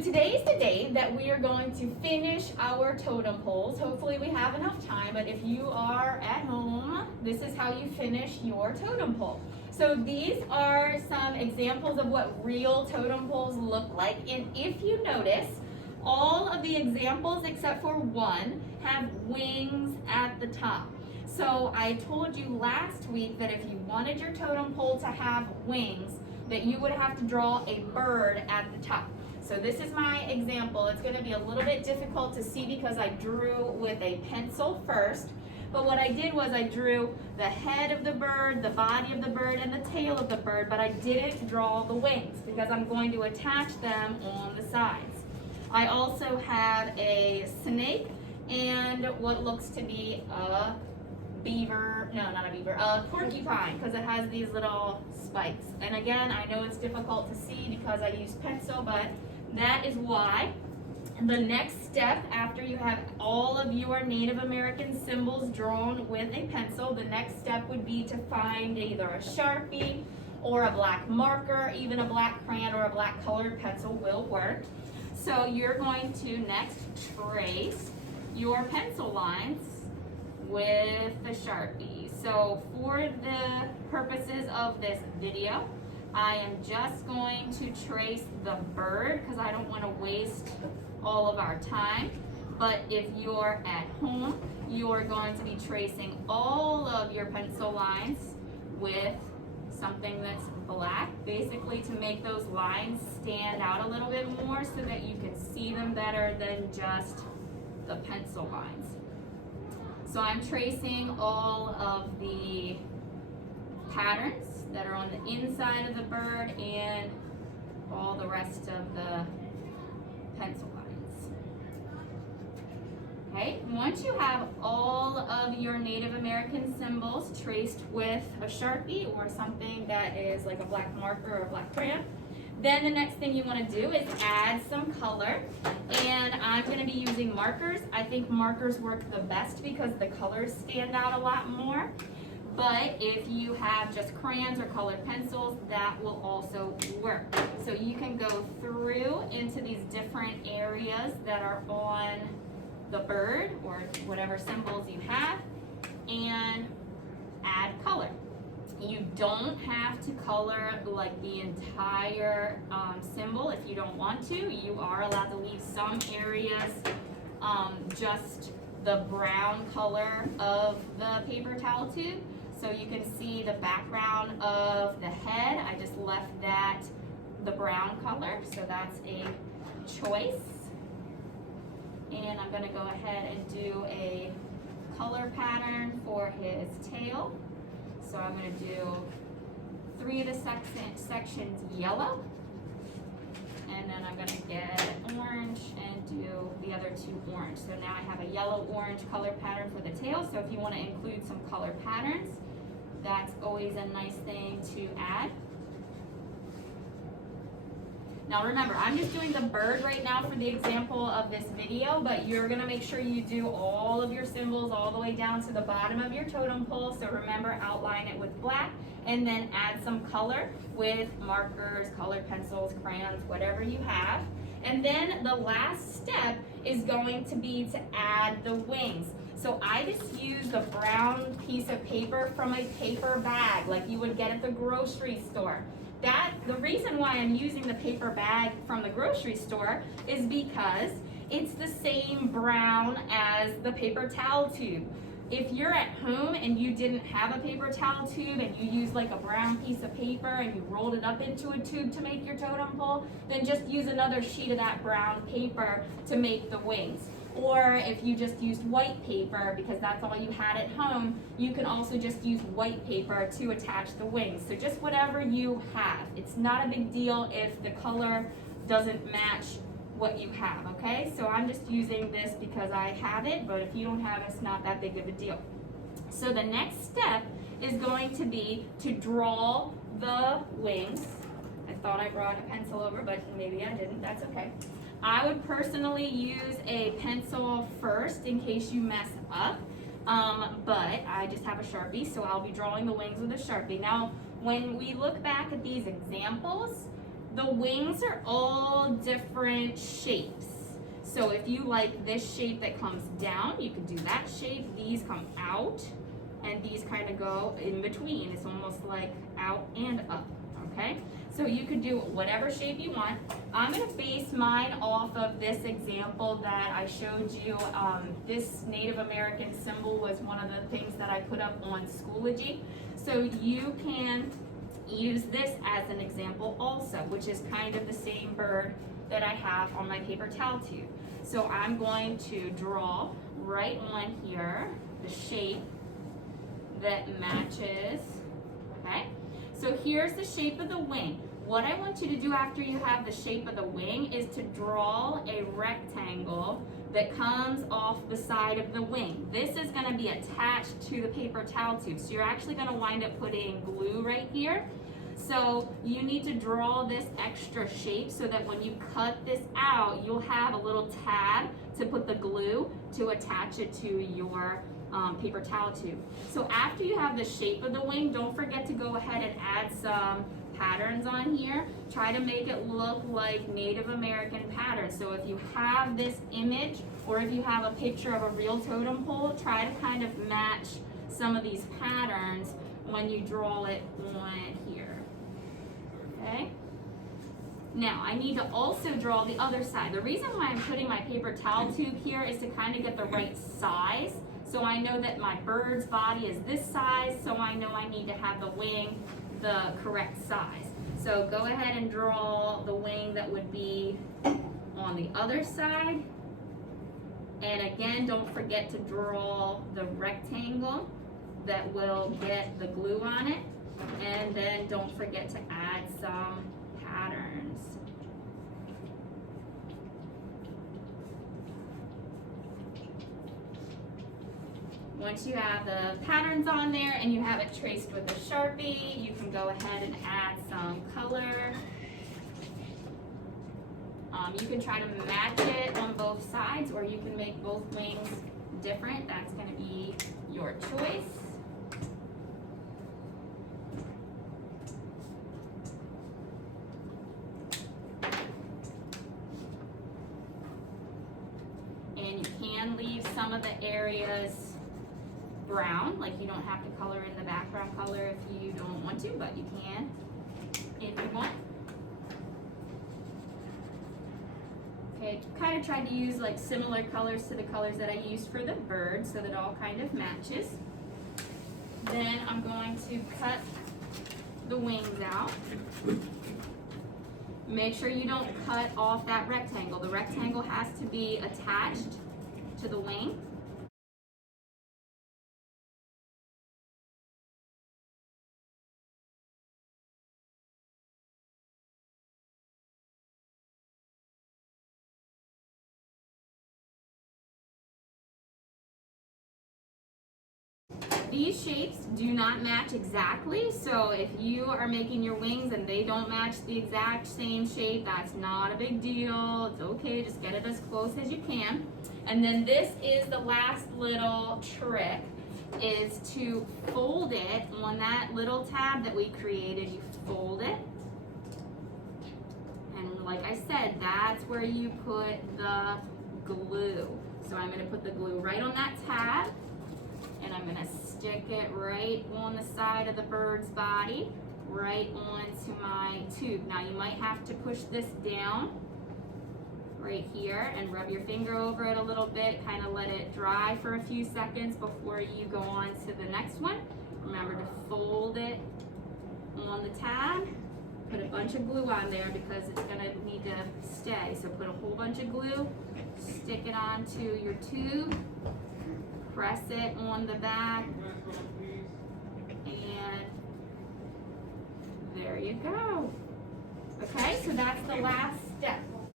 So today is the day that we are going to finish our totem poles. Hopefully we have enough time, but if you are at home, this is how you finish your totem pole. So these are some examples of what real totem poles look like, and if you notice, all of the examples except for one have wings at the top. So I told you last week that if you wanted your totem pole to have wings, that you would have to draw a bird at the top. So this is my example. It's going to be a little bit difficult to see because I drew with a pencil first. But what I did was I drew the head of the bird, the body of the bird, and the tail of the bird, but I didn't draw the wings because I'm going to attach them on the sides. I also have a snake and what looks to be a beaver, no, not a beaver, a porcupine, because it has these little spikes. And again, I know it's difficult to see because I use pencil, but that is why. The next step, after you have all of your Native American symbols drawn with a pencil, the next step would be to find either a Sharpie or a black marker, even a black crayon or a black colored pencil will work. So you're going to next trace your pencil lines with the Sharpie. So for the purposes of this video, I am just going to trace the bird because I don't want to waste all of our time. But if you're at home, you're going to be tracing all of your pencil lines with something that's black, basically to make those lines stand out a little bit more so that you can see them better than just the pencil lines. So I'm tracing all of the patterns that are on the inside of the bird and all the rest of the pencil lines. Okay, once you have all of your Native American symbols traced with a Sharpie or something that is like a black marker or a black crayon, then the next thing you want to do is add some color, and I'm going to be using markers. I think markers work the best because the colors stand out a lot more, but if you have just crayons or colored pencils, that will also work. So you can go through into these different areas that are on the bird or whatever symbols you have and add color. You don't have to color like the entire symbol if you don't want to. You are allowed to leave some areas just the brown color of the paper towel tube. So you can see the background of the head. I just left that the brown color, so that's a choice. And I'm going to go ahead and do a color pattern for his tail. So I'm going to do 3 of the sections yellow, and then I'm going to get orange and do the other 2 orange. So now I have a yellow-orange color pattern for the tail. So if you want to include some color patterns, that's always a nice thing to add. Now remember, I'm just doing the bird right now for the example of this video, but you're going to make sure you do all of your symbols all the way down to the bottom of your totem pole. So remember, outline it with black and then add some color with markers, colored pencils, crayons, whatever you have. And then the last step is going to be to add the wings. So I just used a brown piece of paper from a paper bag like you would get at the grocery store. The reason why I'm using the paper bag from the grocery store is because it's the same brown as the paper towel tube. If you're at home and you didn't have a paper towel tube and you used like a brown piece of paper and you rolled it up into a tube to make your totem pole, then just use another sheet of that brown paper to make the wings. Or if you just used white paper because that's all you had at home, you can also just use white paper to attach the wings. So just whatever you have. It's not a big deal if the color doesn't match what you have, okay? So I'm just using this because I have it, but if you don't have it, it's not that big of a deal. So the next step is going to be to draw the wings. I thought I brought a pencil over, but maybe I didn't, that's okay. I would personally use a pencil first in case you mess up, but I just have a Sharpie, so I'll be drawing the wings with a Sharpie. Now, when we look back at these examples, The wings are all different shapes. So if you like this shape that comes down, you can do that shape. These come out, and these kind of go in between. It's almost like out and up, okay? So you could do whatever shape you want. I'm gonna base mine off of this example that I showed you. This Native American symbol was one of the things that I put up on Schoology. So you can use this as an example also, which is kind of the same bird that I have on my paper towel tube. So I'm going to draw right on here the shape that matches, okay? So here's the shape of the wing. What I want you to do after you have the shape of the wing is to draw a rectangle that comes off the side of the wing. This is gonna be attached to the paper towel tube. So you're actually gonna wind up putting glue right here. So you need to draw this extra shape so that when you cut this out, you'll have a little tab to put the glue to attach it to your paper towel tube. So after you have the shape of the wing, don't forget to go ahead and add some patterns on here. Try to make it look like Native American patterns. So if you have this image or if you have a picture of a real totem pole, try to kind of match some of these patterns when you draw it on here. Okay? Now, I need to also draw the other side. The reason why I'm putting my paper towel tube here is to kind of get the right size. So I know that my bird's body is this size, so I know I need to have the wing the correct size. So go ahead and draw the wing that would be on the other side. And again, don't forget to draw the rectangle that will get the glue on it. And then don't forget to add some patterns. Once you have the patterns on there and you have it traced with a Sharpie, you can go ahead and add some color. You can try to match it on both sides, or you can make both wings different. That's going to be your choice. And you can leave some of the areas brown, like you don't have to color in the background color if you don't want to, but you can if you want. Okay, kind of tried to use like similar colors to the colors that I used for the bird so that it all kind of matches. Then I'm going to cut the wings out. Make sure you don't cut off that rectangle. The rectangle has to be attached to the wing. These shapes do not match exactly, so if you are making your wings and they don't match the exact same shape, that's not a big deal. It's okay, just get it as close as you can. And then this is the last little trick, is to fold it on that little tab that we created. You fold it, and like I said, that's where you put the glue. So I'm going to put the glue right on that tab, and I'm going to stick it right on the side of the bird's body, right onto my tube. Now you might have to push this down right here and rub your finger over it a little bit, kind of let it dry for a few seconds before you go on to the next one. Remember to fold it on the tab. Put a bunch of glue on there because it's going to need to stay. So put a whole bunch of glue, stick it onto your tube, press it on the back, and there you go. Okay, so that's the last step.